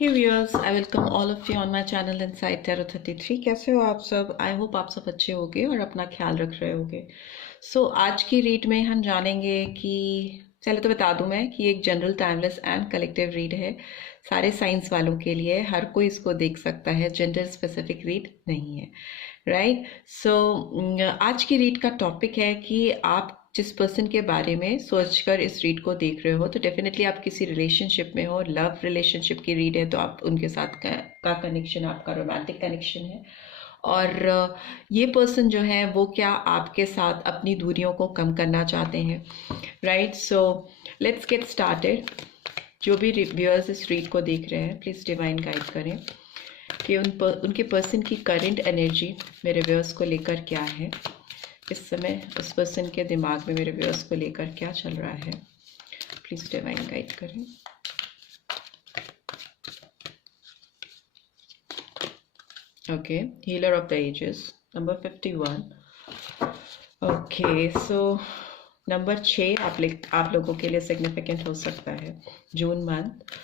Hey viewers, I welcome all of you on my channel Inside Tarot 33। कैसे हो आप सब? आई होप आप सब अच्छे होगे और अपना ख्याल रख रहे होगे। आज की रीड में हम जानेंगे कि चलो तो बता दूं मैं कि ये एक general timeless and collective read है। सारे साइंस वालों के लिए, हर कोई इसको देख सकता है, जेंडर स्पेसिफिक रीड नहीं है। राइट। आज की रीड का टॉपिक है कि आप जिस पर्सन के बारे में सोचकर इस रीड को देख रहे हो, तो डेफिनेटली आप किसी रिलेशनशिप में हो। लव रिलेशनशिप की रीड है, तो आप उनके साथ का कनेक्शन आपका रोमांटिक कनेक्शन है। और ये पर्सन जो है वो क्या आपके साथ अपनी दूरियों को कम करना चाहते हैं। Right. So let's get started. जो भी व्यूअर्स इस रीड को देख रहे हैं, प्लीज़ डिवाइन गाइड करें कि उनके पर्सन की करंट एनर्जी मेरे व्यूअर्स को लेकर क्या है। इस समय उस पर्सन के दिमाग में मेरे व्यूअर्स को लेकर क्या चल रहा है, प्लीज डिवाइन गाइड करें। Okay, healer of the ages number 51। Okay, so number 6 आप लोगों के लिए सिग्निफिकेंट हो सकता है, जून मंथ।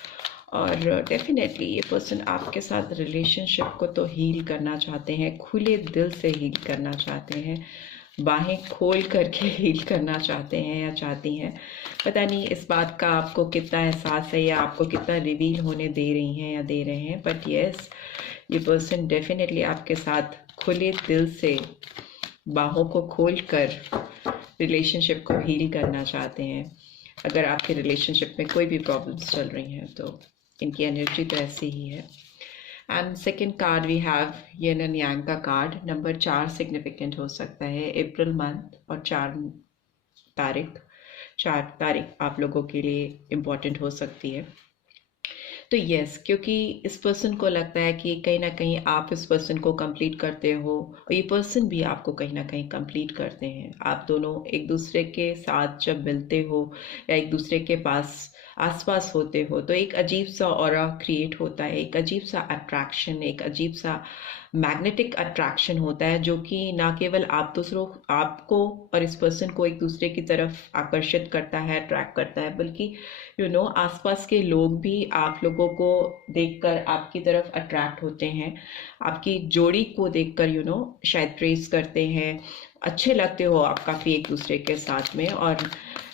और डेफिनेटली ये पर्सन आपके साथ रिलेशनशिप को तो हील करना चाहते हैं, खुले दिल से हील करना चाहते हैं, बाहें खोल करके हील करना चाहते हैं या चाहती हैं। पता नहीं इस बात का आपको कितना एहसास है या आपको कितना रिवील होने दे रही हैं या दे रहे हैं, बट यस, ये पर्सन डेफिनेटली आपके साथ खुले दिल से बाहों को खोल कर रिलेशनशिप को हील करना चाहते हैं। अगर आपके रिलेशनशिप में कोई भी प्रॉब्लम्स चल रही हैं तो इनकी एनर्जी तो ऐसी ही है। And second card we have yin and yang का कार्ड। नंबर 4 सिग्निफिकेंट हो सकता है, अप्रैल मंथ, और 4 तारीख आप लोगों के लिए इम्पोर्टेंट हो सकती है। तो यस, क्योंकि इस पर्सन को लगता है कि कहीं ना कहीं आप इस पर्सन को कंप्लीट करते हो और ये पर्सन भी आपको कहीं ना कहीं कंप्लीट करते हैं। आप दोनों एक दूसरे के साथ जब मिलते हो या एक दूसरे के पास आसपास होते हो तो एक अजीब सा ऑरा क्रिएट होता है, एक अजीब सा अट्रैक्शन, एक अजीब सा मैग्नेटिक अट्रैक्शन होता है, जो कि ना केवल आपको और इस पर्सन को एक दूसरे की तरफ आकर्षित करता है, अट्रैक्ट करता है, बल्कि आसपास के लोग भी आप लोगों को देखकर आपकी तरफ अट्रैक्ट होते हैं, आपकी जोड़ी को देखकर शायद प्रेज करते हैं। अच्छे लगते हो आप काफ़ी एक दूसरे के साथ में, और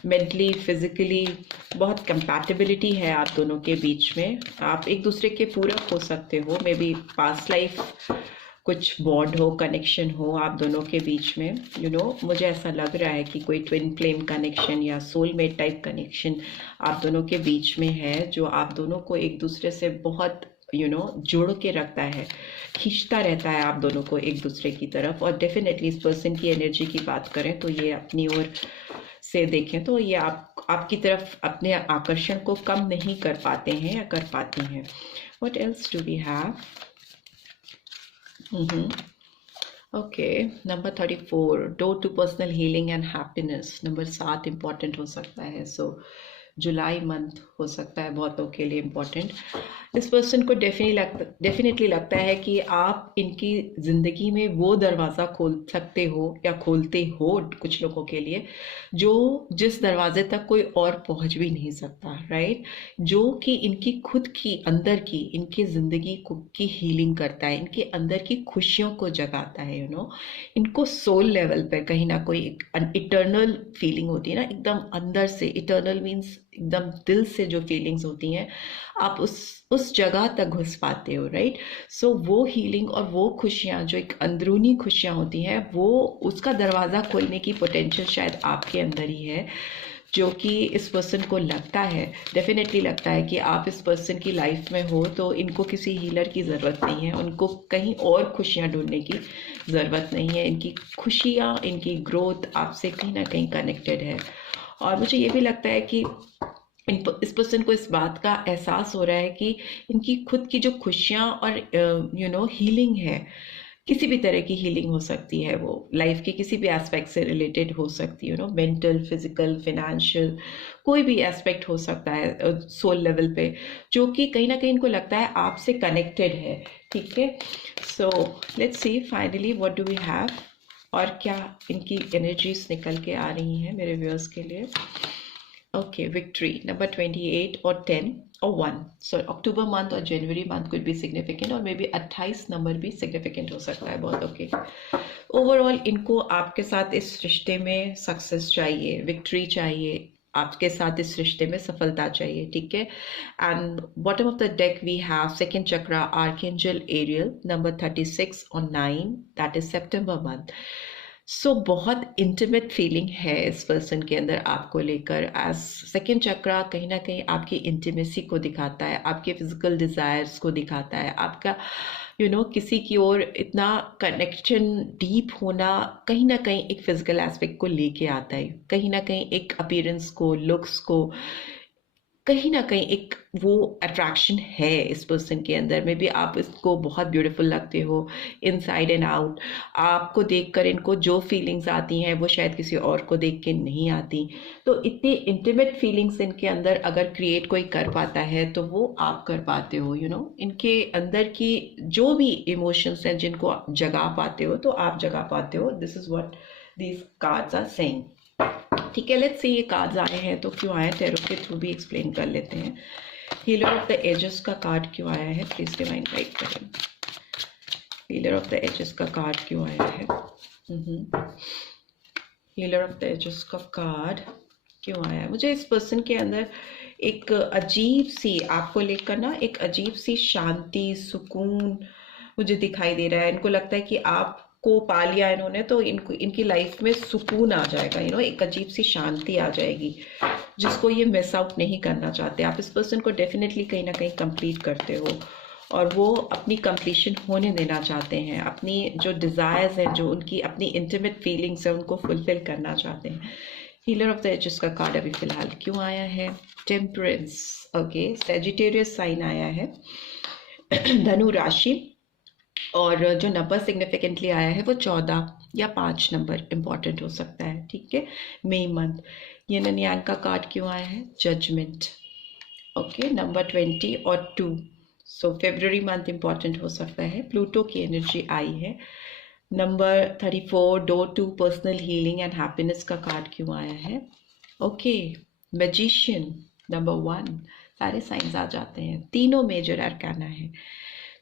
मेंटली फिजिकली बहुत कंपैटिबिलिटी है आप दोनों के बीच में। आप एक दूसरे के पूरक हो सकते हो, मे बी पास्ट लाइफ कुछ बॉन्ड हो, कनेक्शन हो आप दोनों के बीच में। मुझे ऐसा लग रहा है कि कोई ट्विन फ्लेम कनेक्शन या सोलमेट टाइप कनेक्शन आप दोनों के बीच में है, जो आप दोनों को एक दूसरे से बहुत जोड़ के रखता है, खींचता रहता है आप दोनों को एक दूसरे की तरफ। और डेफिनेटली इस पर्सन की एनर्जी की बात करें तो ये अपनी ओर से देखें तो ये आपकी तरफ अपने आकर्षण को कम नहीं कर पाते हैं या कर पाती हैं। What else do we have? Okay, number 34, door to personal healing and happiness. Number 7 important हो सकता है। जुलाई मंथ हो सकता है बहुतों के लिए इम्पॉर्टेंट। इस पर्सन को डेफिनेटली लगता है कि आप इनकी ज़िंदगी में वो दरवाज़ा खोल सकते हो या खोलते हो कुछ लोगों के लिए, जो जिस दरवाजे तक कोई और पहुंच भी नहीं सकता। राइट। जो कि इनकी खुद की अंदर की इनकी ज़िंदगी की हीलिंग करता है, इनके अंदर की खुशियों को जगाता है। इनको सोल लेवल पर कहीं ना कोई एक इटर्नल फीलिंग होती है ना, एकदम अंदर से। इटर्नल मीन्स एकदम दिल से जो फीलिंग्स होती हैं, आप उस जगह तक घुस पाते हो। राइट। वो हीलिंग और वो खुशियाँ जो एक अंदरूनी खुशियाँ होती हैं, वो उसका दरवाज़ा खोलने की पोटेंशियल शायद आपके अंदर ही है, जो कि इस पर्सन को लगता है, डेफिनेटली लगता है कि आप इस पर्सन की लाइफ में हो तो इनको किसी हीलर की ज़रूरत नहीं है, उनको कहीं और खुशियाँ ढूंढने की ज़रूरत नहीं है। इनकी खुशियाँ, इनकी ग्रोथ आपसे कहीं ना कहीं कनेक्टेड है। और मुझे ये भी लगता है कि इस पर्सन को इस बात का एहसास हो रहा है कि इनकी खुद की जो खुशियाँ और हीलिंग है, किसी भी तरह की हीलिंग हो सकती है, वो लाइफ के किसी भी एस्पेक्ट से रिलेटेड हो सकती है, मेंटल, फिजिकल, फाइनेंशियल, कोई भी एस्पेक्ट हो सकता है सोल लेवल पे, जो कि कहीं ना कहीं इनको लगता है आपसे कनेक्टेड है। ठीक है। Let's see finally what do we have, और क्या इनकी एनर्जीज निकल के आ रही हैं मेरे व्यूअर्स के लिए। ओके, विक्ट्री नंबर 28 और 10 और 1। सो अक्टूबर मंथ और जनवरी मंथ कुड बी सिग्निफिकेंट, और मे बी 28 नंबर भी सिग्निफिकेंट हो सकता है बहुत। ओके, ओवरऑल इनको आपके साथ इस रिश्ते में सक्सेस चाहिए, विक्ट्री चाहिए, आपके साथ इस रिश्ते में सफलता चाहिए, ठीक है। And bottom of the deck we have second chakra archangel Ariel number 36 और 9, दैट इज सितंबर मंथ। सो बहुत इंटीमेट फीलिंग है इस पर्सन के अंदर आपको लेकर। एज सेकेंड चक्रा कहीं ना कहीं आपकी इंटीमेसी को दिखाता है, आपके फिजिकल डिज़ायर्स को दिखाता है, आपका किसी की ओर इतना कनेक्शन डीप होना कहीं ना कहीं एक फिजिकल एस्पेक्ट को लेके आता है, कहीं ना कहीं एक अपीयरेंस को, लुक्स को, कहीं ना कहीं एक वो अट्रैक्शन है इस पर्सन के अंदर में भी। आप इसको बहुत ब्यूटीफुल लगते हो इनसाइड एंड आउट। आपको देखकर इनको जो फीलिंग्स आती हैं वो शायद किसी और को देख के नहीं आती। तो इतनी इंटीमेट फीलिंग्स इनके अंदर अगर क्रिएट कोई कर पाता है तो वो आप कर पाते हो। इनके अंदर की जो भी इमोशंस हैं जिनको आप जगा पाते हो तो आप जगा पाते हो। This is what these cards are saying. ठीक है, लेट्स सी ये कार्ड्स आए हैं तो क्यों आए, टैरो के थ्रू भी एक्सप्लेन कर लेते हैं। हीलर ऑफ द एजेस का कार्ड क्यों आया है, प्लीज डिवाइन गाइड करें। हीलर ऑफ द एजेस का कार्ड क्यों आया है? हीलर ऑफ द एजेस का कार्ड क्यों आया है? मुझे इस पर्सन के अंदर एक अजीब सी आपको लेकर ना एक अजीब सी शांति, सुकून मुझे दिखाई दे रहा है। इनको लगता है कि आप को पा लिया इन्होंने तो इनको इनकी लाइफ में सुकून आ जाएगा, एक अजीब सी शांति आ जाएगी जिसको ये मिस आउट नहीं करना चाहते। आप इस पर्सन को डेफिनेटली कहीं ना कहीं कंप्लीट करते हो और वो अपनी कंप्लीशन होने देना चाहते हैं। अपनी जो डिज़ायर्स हैं, जो उनकी अपनी इंटीमेट फीलिंग्स हैं, उनको फुलफिल करना चाहते हैं। हीलर ऑफ द एजेस का कार्ड अभी फिलहाल क्यों आया है? टेम्परेंस। ओके, सैजिटेरियस साइन आया है, धनु राशि, और जो नंबर सिग्निफिकेंटली आया है वो 14 या 5 नंबर इंपॉर्टेंट हो सकता है। ठीक है, मई मंथ। ये नन्यांग का कार्ड क्यों आया है? जजमेंट। ओके, नंबर 20 और 2, सो फेब्रुअरी मंथ इंपॉर्टेंट हो सकता है। प्लूटो की एनर्जी आई है। Number 34 door to personal healing and happiness का कार्ड क्यों आया है? ओके, मैजिशियन नंबर 1, सारे साइंस आ जाते हैं, तीनों मेजर अरकाना है।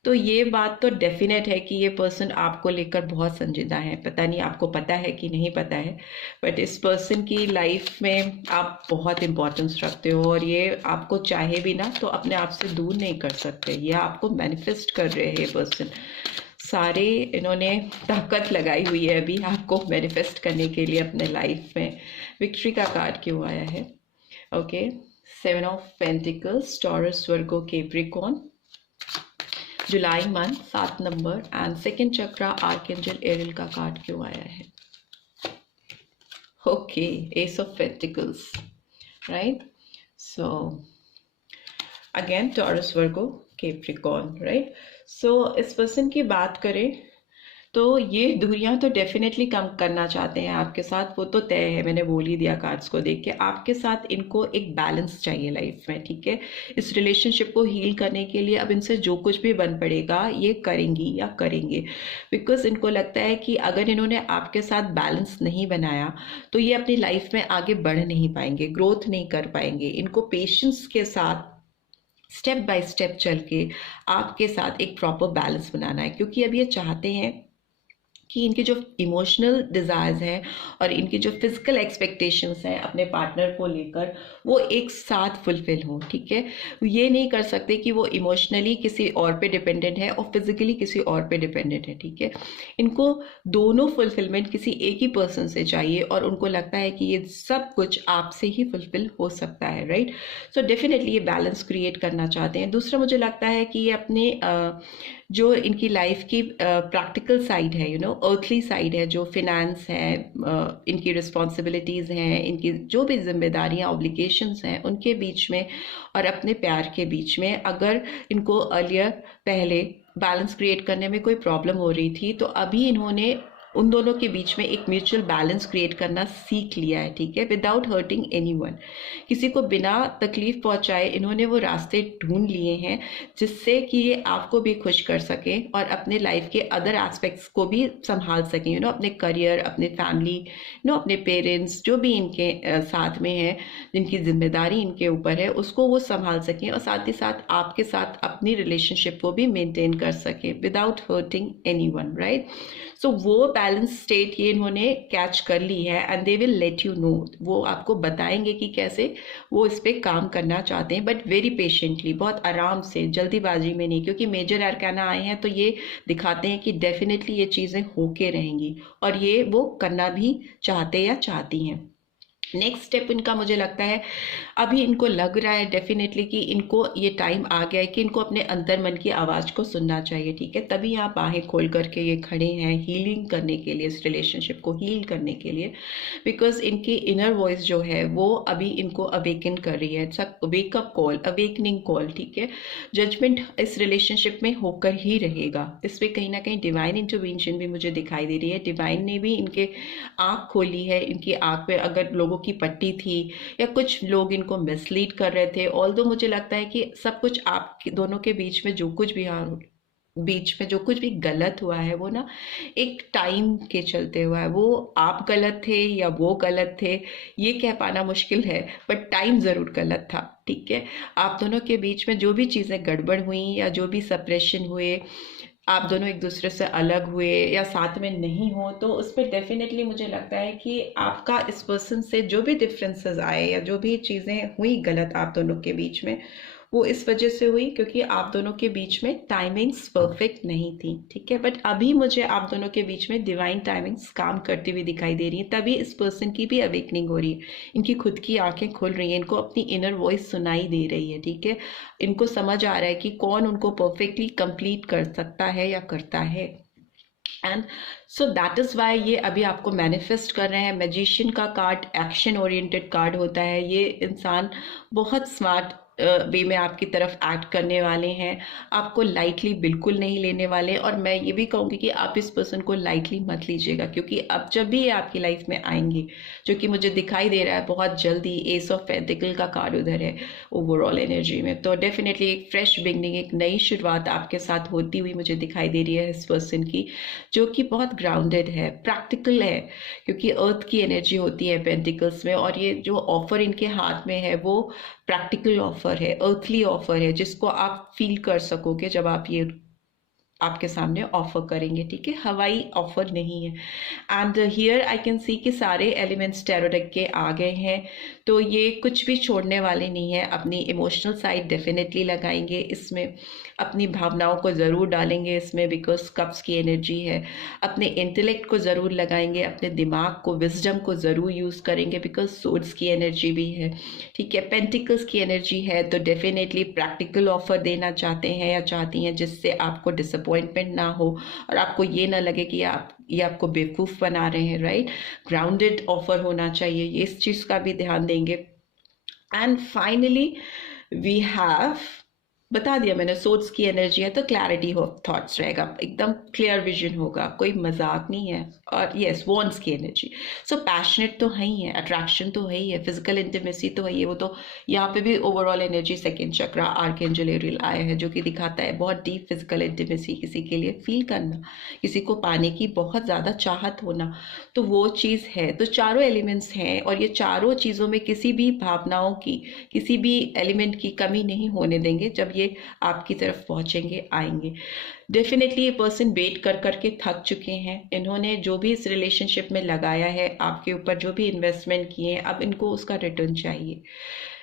तो ये बात तो डेफिनेट है कि ये पर्सन आपको लेकर बहुत संजीदा है। पता नहीं आपको पता है कि नहीं पता है, बट इस पर्सन की लाइफ में आप बहुत इम्पोर्टेंस रखते हो और ये आपको चाहे भी ना तो अपने आप से दूर नहीं कर सकते। ये आपको मैनिफेस्ट कर रहे हैं ये पर्सन। सारे इन्होंने ताकत लगाई हुई है अभी आपको मैनिफेस्ट करने के लिए अपने लाइफ में। विक्ट्री का कार्ड क्यों आया है? Okay, 7 of pentacles, Taurus, Virgo, Capricorn, जुलाई month 7 number, and second chakra archangel Ariel का कार्ड क्यों आया है? Okay, ace of pentacles, right. So again Taurus, Virgo, Capricorn, right. So इस पर्सन की बात करें तो ये दूरियां तो डेफिनेटली कम करना चाहते हैं आपके साथ, वो तो तय है। मैंने बोल ही दिया कार्ड्स को देख के। आपके साथ इनको एक बैलेंस चाहिए लाइफ में, ठीक है। इस रिलेशनशिप को हील करने के लिए अब इनसे जो कुछ भी बन पड़ेगा ये करेंगी या करेंगे, बिकॉज इनको लगता है कि अगर इन्होंने आपके साथ बैलेंस नहीं बनाया तो ये अपनी लाइफ में आगे बढ़ नहीं पाएंगे, ग्रोथ नहीं कर पाएंगे। इनको पेशेंस के साथ स्टेप बाय स्टेप चल के आपके साथ एक प्रॉपर बैलेंस बनाना है, क्योंकि अब ये चाहते हैं कि इनके जो इमोशनल डिज़ायर्स हैं और इनकी जो फिजिकल एक्सपेक्टेशंस हैं अपने पार्टनर को लेकर वो एक साथ फुलफिल हों, ठीक है। ये नहीं कर सकते कि वो इमोशनली किसी और पे डिपेंडेंट है और फिजिकली किसी और पे डिपेंडेंट है, ठीक है। इनको दोनों फुलफिलमेंट किसी एक ही पर्सन से चाहिए और उनको लगता है कि ये सब कुछ आपसे ही फुलफिल हो सकता है, राइट। सो डेफिनेटली ये बैलेंस क्रिएट करना चाहते हैं। दूसरा, मुझे लगता है कि ये अपने जो इनकी लाइफ की प्रैक्टिकल साइड है, अर्थली साइड है, जो फिनेंस है, इनकी रिस्पॉन्सिबिलिटीज़ हैं, इनकी जो भी जिम्मेदारियां, ऑब्लिगेशंस हैं, उनके बीच में और अपने प्यार के बीच में अगर इनको अर्लियर पहले बैलेंस क्रिएट करने में कोई प्रॉब्लम हो रही थी तो अभी इन्होंने उन दोनों के बीच में एक म्यूचुअल बैलेंस क्रिएट करना सीख लिया है, ठीक है, विदाउट हर्टिंग एनीवन। किसी को बिना तकलीफ पहुंचाए इन्होंने वो रास्ते ढूंढ लिए हैं जिससे कि ये आपको भी खुश कर सकें और अपने लाइफ के अदर एस्पेक्ट्स को भी संभाल सकें, अपने करियर, अपने फैमिली, अपने पेरेंट्स जो भी इनके साथ में है, जिनकी जिम्मेदारी इनके ऊपर है, उसको वो संभाल सकें और साथ ही साथ आपके साथ अपनी रिलेशनशिप को भी मेंटेन कर सकें विदाउट हर्टिंग एनीवन, राइट। सो वो बैलेंस स्टेट ये इन्होंने कैच कर ली है and they will let you know, वो आपको बताएंगे कि कैसे वो इस पर काम करना चाहते हैं, बट वेरी पेशेंटली, बहुत आराम से, जल्दीबाजी में नहीं, क्योंकि मेजर अरकाना आए हैं तो ये दिखाते हैं कि डेफिनेटली ये चीज़ें होके रहेंगी और ये वो करना भी चाहते या चाहती हैं। नेक्स्ट स्टेप इनका मुझे लगता है, अभी इनको लग रहा है डेफिनेटली कि इनको ये टाइम आ गया है कि इनको अपने अंतर मन की आवाज़ को सुनना चाहिए, ठीक है। तभी आप बाहें खोल करके ये खड़े हैं हीलिंग करने के लिए, इस रिलेशनशिप को हील करने के लिए, बिकॉज इनकी इनर वॉइस जो है वो अभी इनको अवेकन कर रही है, सब वेकअप कॉल, अवेकनिंग कॉल, ठीक है। जजमेंट इस रिलेशनशिप में होकर ही रहेगा, इसमें कहीं ना कहीं डिवाइन इंटरवेंशन भी मुझे दिखाई दे रही है। डिवाइन ने भी इनके आँख खोली है, इनकी आँख पे अगर लोगों की पट्टी थी या कुछ लोग इनको मिसलीड कर रहे थे, ऑल्दो मुझे लगता है कि सब कुछ आप दोनों के बीच में जो कुछ भी गलत हुआ है वो ना एक टाइम के चलते हुआ है। वो आप गलत थे या वो गलत थे ये कह पाना मुश्किल है, बट टाइम ज़रूर गलत था, ठीक है। आप दोनों के बीच में जो भी चीज़ें गड़बड़ हुई या जो भी सप्रेशन हुए, आप दोनों एक दूसरे से अलग हुए या साथ में नहीं हो, तो उस पर डेफिनेटली मुझे लगता है कि आपका इस पर्सन से जो भी डिफरेंसेस आए या जो भी चीज़ें हुई गलत आप दोनों के बीच में, वो इस वजह से हुई क्योंकि आप दोनों के बीच में टाइमिंग्स परफेक्ट नहीं थी, ठीक है। बट अभी मुझे आप दोनों के बीच में डिवाइन टाइमिंग्स काम करती हुई दिखाई दे रही है, तभी इस पर्सन की भी अवेकनिंग हो रही है, इनकी खुद की आंखें खुल रही हैं, इनको अपनी इनर वॉइस सुनाई दे रही है, ठीक है। इनको समझ आ रहा है कि कौन उनको परफेक्टली कंप्लीट कर सकता है या करता है। And so that is why ये अभी आपको मैनिफेस्ट कर रहे हैं। मैजिशियन का कार्ड एक्शन ओरिएंटेड कार्ड होता है, ये इंसान बहुत स्मार्ट वे में आपकी तरफ एक्ट करने वाले हैं, आपको लाइटली बिल्कुल नहीं लेने वाले। और मैं ये भी कहूँगी कि आप इस पर्सन को लाइटली मत लीजिएगा, क्योंकि अब जब भी ये आपकी लाइफ में आएंगे, जो कि मुझे दिखाई दे रहा है बहुत जल्दी, एस ऑफ पेंटिकल का कार्ड उधर है ओवरऑल एनर्जी में, तो डेफिनेटली एक फ्रेश बिगनिंग, एक नई शुरुआत आपके साथ होती हुई मुझे दिखाई दे रही है इस पर्सन की, जो कि बहुत ग्राउंडेड है, प्रैक्टिकल है, क्योंकि अर्थ की एनर्जी होती है पेंटिकल्स में। और ये जो ऑफर इनके हाथ में है वो प्रैक्टिकल ऑफर है, अर्थली ऑफर है, जिसको आप फील कर सकोगे जब आप ये आपके सामने ऑफर करेंगे, ठीक है। हवाई ऑफर नहीं है। And here I can see कि सारे एलिमेंट्स टैरो डेक के आ गए हैं, तो ये कुछ भी छोड़ने वाले नहीं है। अपनी इमोशनल साइड डेफिनेटली लगाएंगे इसमें, अपनी भावनाओं को ज़रूर डालेंगे इसमें, बिकॉज कप्स की एनर्जी है। अपने इंटेलेक्ट को ज़रूर लगाएंगे, अपने दिमाग को, विजडम को ज़रूर यूज़ करेंगे, बिकॉज सोर्ड्स की एनर्जी भी है, ठीक है। पेंटिकल्स की एनर्जी है, तो डेफिनेटली प्रैक्टिकल ऑफर देना चाहते हैं या चाहती हैं, जिससे आपको डिसअपॉइंटमेंट ना हो और आपको ये ना लगे कि ये आपको बेवकूफ़ बना रहे हैं, राइट। ग्राउंडेड ऑफर होना चाहिए, ये इस चीज़ का भी ध्यान देंगे। एंड फाइनली वी हैव बता दिया मैंने, सोर्ड्स की एनर्जी है, तो क्लैरिटी ऑफ थॉट्स रहेगा, एकदम क्लियर विजन होगा, कोई मजाक नहीं है। और यस, वॉन्ट्स की एनर्जी, सो पैशनेट तो है ही है, अट्रैक्शन तो है ही है, फिजिकल इंटीमेसी तो है ही है। वो तो यहाँ पे भी overall energy second chakra archangel aerial आया है, जो कि दिखाता है बहुत डीप फिजिकल इंटीमेसी किसी के लिए फील करना, किसी को पाने की बहुत ज़्यादा चाहत होना, तो वो चीज़ है। तो चारों एलिमेंट्स हैं और ये चारों चीज़ों में किसी भी भावनाओं की, किसी भी एलिमेंट की कमी नहीं होने देंगे जब ये आपकी तरफ पहुंचेंगे, आएंगे। डेफिनेटली ये पर्सन वेट कर करके थक चुके हैं, इन्होंने जो भी इस रिलेशनशिप में लगाया है आपके ऊपर, जो भी इन्वेस्टमेंट किए हैं, अब इनको उसका रिटर्न चाहिए।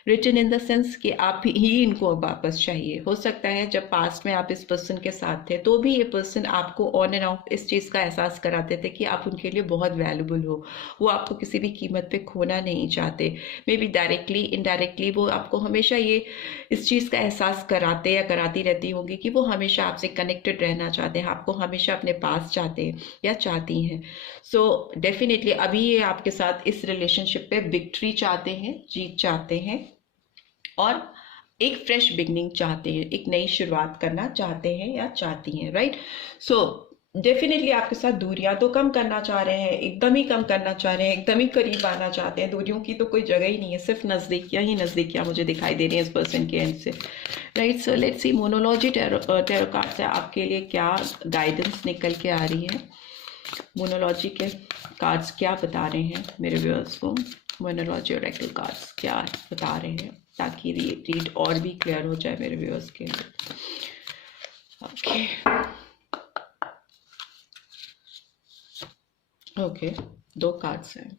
रिटर्न इन द सेंस कि आप ही इनको वापस चाहिए। हो सकता है जब पास्ट में आप इस पर्सन के साथ थे तो भी ये पर्सन आपको ऑन एंड ऑफ इस चीज़ का एहसास कराते थे कि आप उनके लिए बहुत वैल्यूबल हो, वो आपको किसी भी कीमत पे खोना नहीं चाहते। मे बी डायरेक्टली इनडायरेक्टली वो आपको हमेशा ये इस चीज़ का एहसास कराते या कराती रहती होंगी कि वो हमेशा आपसे कनेक्टेड रहना चाहते हैं, आपको हमेशा अपने पास चाहते हैं या चाहती हैं। सो डेफिनेटली अभी ये आपके साथ इस रिलेशनशिप पे विक्ट्री चाहते हैं, जीत चाहते हैं और एक फ्रेश बिगनिंग चाहते हैं, एक नई शुरुआत करना चाहते हैं या चाहती हैं, राइट। सो डेफिनेटली आपके साथ दूरियां तो कम करना चाह रहे हैं, एकदम ही कम करना चाह रहे हैं, एकदम ही करीब आना चाहते हैं। दूरियों की तो कोई जगह ही नहीं है, सिर्फ नज़दीकियां ही नज़दीकियां मुझे दिखाई दे रही हैं इस पर्सन के एंड से। राइट, सो लेट्स सी मोनोलॉजी टैरो कार्ड से आपके लिए क्या गाइडेंस निकल के आ रही है। मोनोलॉजी के कार्ड्स क्या बता रहे हैं मेरे व्यूअर्स को, मोनोलॉजी ओरेकल कार्ड्स क्या बता रहे हैं, ताकि रीड और भी क्लियर हो जाए मेरे व्यूअर्स के लिए। ओके, दो कार्ड्स हैं।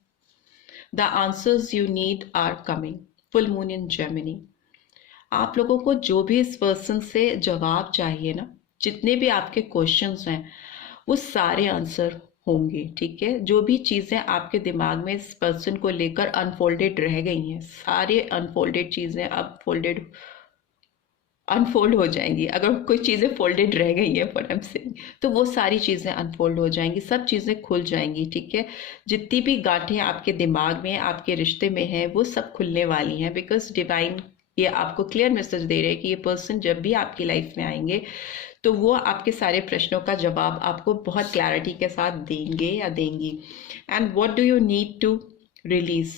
The answers you need are coming, full moon in Gemini. आप लोगों को जो भी इस पर्सन से जवाब चाहिए ना, जितने भी आपके क्वेश्चंस हैं, वो सारे आंसर होंगे। ठीक है, जो भी चीज़ें आपके दिमाग में इस पर्सन को लेकर अनफोल्डेड रह गई हैं, सारे अनफोल्डेड चीज़ें अब अनफोल्ड हो जाएंगी। अगर कोई चीज़ें फोल्डेड रह गई हैं फॉर एम सेइंग, तो वो सारी चीज़ें अनफोल्ड हो जाएंगी, सब चीज़ें खुल जाएंगी। ठीक है, जितनी भी गांठें आपके दिमाग में, आपके रिश्ते में हैं, वो सब खुलने वाली हैं। बिकॉज डिवाइन ये आपको क्लियर मैसेज दे रहे हैं कि ये पर्सन जब भी आपकी लाइफ में आएंगे तो वो आपके सारे प्रश्नों का जवाब आपको बहुत क्लैरिटी के साथ देंगे या देंगी। And what do you need to release.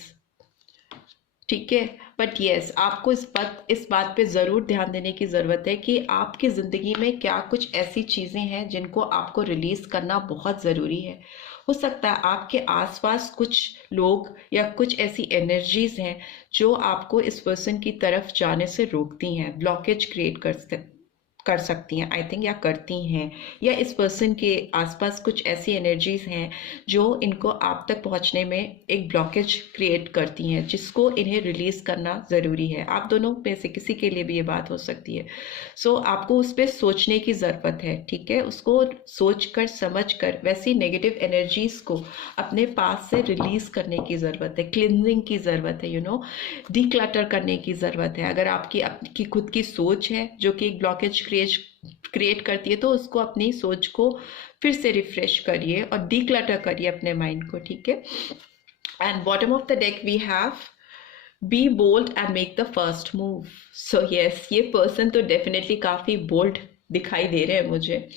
ठीक है, बट येस, आपको इस बात पे ज़रूर ध्यान देने की ज़रूरत है कि आपकी ज़िंदगी में क्या कुछ ऐसी चीज़ें हैं जिनको आपको रिलीज़ करना बहुत ज़रूरी है। हो सकता है आपके आसपास कुछ लोग या कुछ ऐसी एनर्जीज हैं जो आपको इस पर्सन की तरफ जाने से रोकती हैं, ब्लॉकेज क्रिएट कर सकती हैं, आई थिंक, या करती हैं। या इस पर्सन के आसपास कुछ ऐसी एनर्जीज हैं जो इनको आप तक पहुंचने में एक ब्लॉकेज क्रिएट करती हैं, जिसको इन्हें रिलीज करना ज़रूरी है। आप दोनों में से किसी के लिए भी ये बात हो सकती है। सो आपको उस पर सोचने की ज़रूरत है। ठीक है, उसको सोच कर समझ कर वैसी नेगेटिव एनर्जीज को अपने पास से रिलीज करने की ज़रूरत है, क्लिनजिंग की ज़रूरत है, डिक्लटर करने की ज़रूरत है। अगर आपकी खुद की सोच है जो कि एक ब्लॉकेज क्रिएट करती है, तो उसको, अपनी सोच को फिर से रिफ्रेश करिए और डिक्लटर करिए अपने माइंड को। ठीक है, and bottom of the deck we have be bold and make the first move. So yes, ये पर्सन तो डेफिनेटली काफ़ी बोल्ड दिखाई दे रहे हैं मुझे।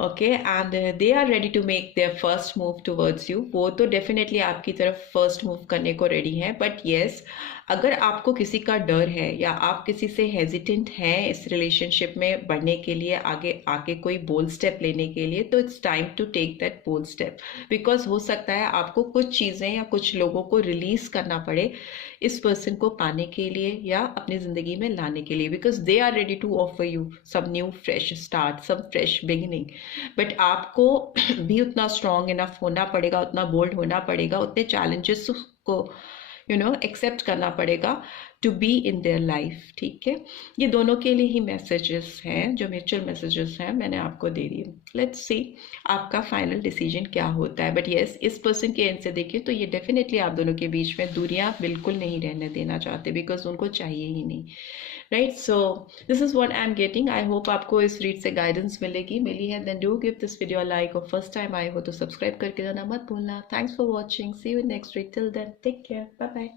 Okay, and they are ready to make their first move towards you. वो तो डेफिनेटली आपकी तरफ फर्स्ट मूव करने को रेडी हैं। बट येस, अगर आपको किसी का डर है या आप किसी से हेजिटेंट हैं इस रिलेशनशिप में बढ़ने के लिए, आगे कोई बोल्ड स्टेप लेने के लिए, तो it's time to take that bold step. Because हो सकता है आपको कुछ चीज़ें या कुछ लोगों को रिलीज करना पड़े इस पर्सन को पाने के लिए या अपनी ज़िंदगी में लाने के लिए। Because they are ready to offer you some new fresh start, some fresh beginning. But आपको भी उतना स्ट्रांग इनफ होना पड़ेगा, उतना बोल्ड होना पड़ेगा, उतने चैलेंजेस को एक्सेप्ट करना पड़ेगा to be in their life. ठीक है, ये दोनों के लिए ही मैसेजेस हैं, जो म्यूचुअल मैसेजेस हैं, मैंने आपको दे दी। लेट्स सी आपका फाइनल डिसीजन क्या होता है। बट येस, इस पर्सन के एंड से देखिए तो ये डेफिनेटली आप दोनों के बीच में दूरियां बिल्कुल नहीं रहने देना चाहते, बिकॉज उनको चाहिए ही नहीं। Right, so this is what I am getting. I hope आपको इस रीड से गाइडेंस मिली है। Then do give this video like, और फर्स्ट टाइम आए हो तो सब्सक्राइब करके जाना मत भूलना। Thanks for watching, see you in next read. Till then take care, bye bye.